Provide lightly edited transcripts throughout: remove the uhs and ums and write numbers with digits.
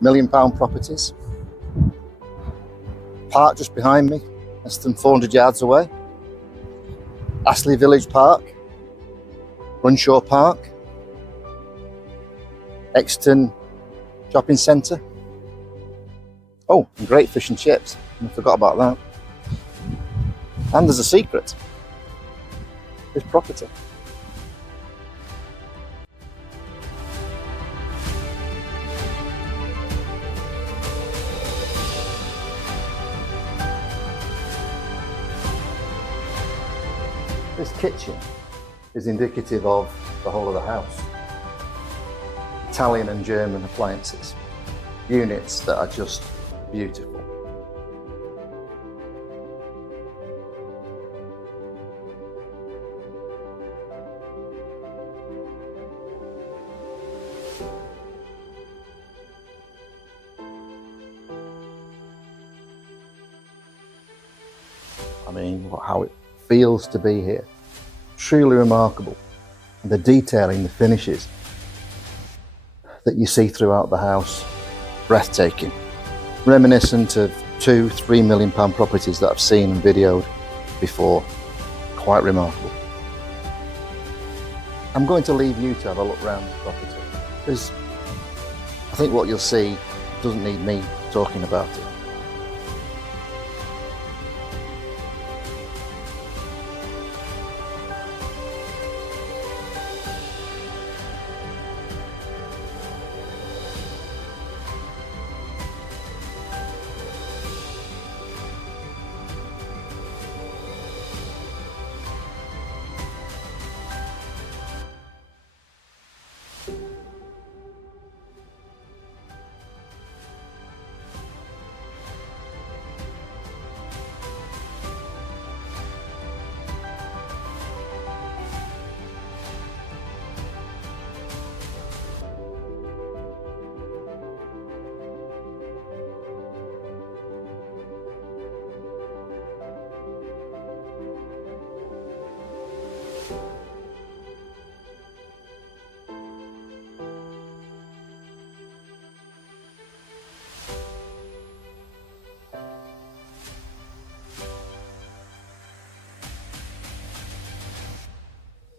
£1 million properties. Park just behind me, less than 400 yards away. Astley Village Park, Runshaw Park, Euxton Shopping Centre. Oh, and great fish and chips. I forgot about that. And there's a secret. This property. This kitchen is indicative of the whole of the house. Italian and German appliances. Units that are just beautiful. I mean, how it feels to be here. Truly remarkable. And the detailing, the finishes that you see throughout the house, breathtaking. Reminiscent of £2-3 million properties that I've seen and videoed before. Quite remarkable. I'm going to leave you to have a look around the property, because I think what you'll see doesn't need me talking about it.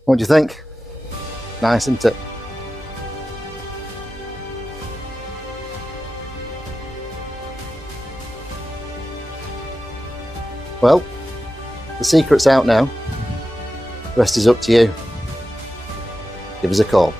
What do you think? Nice, isn't it? Well, the secret's out now. The rest is up to you. Give us a call.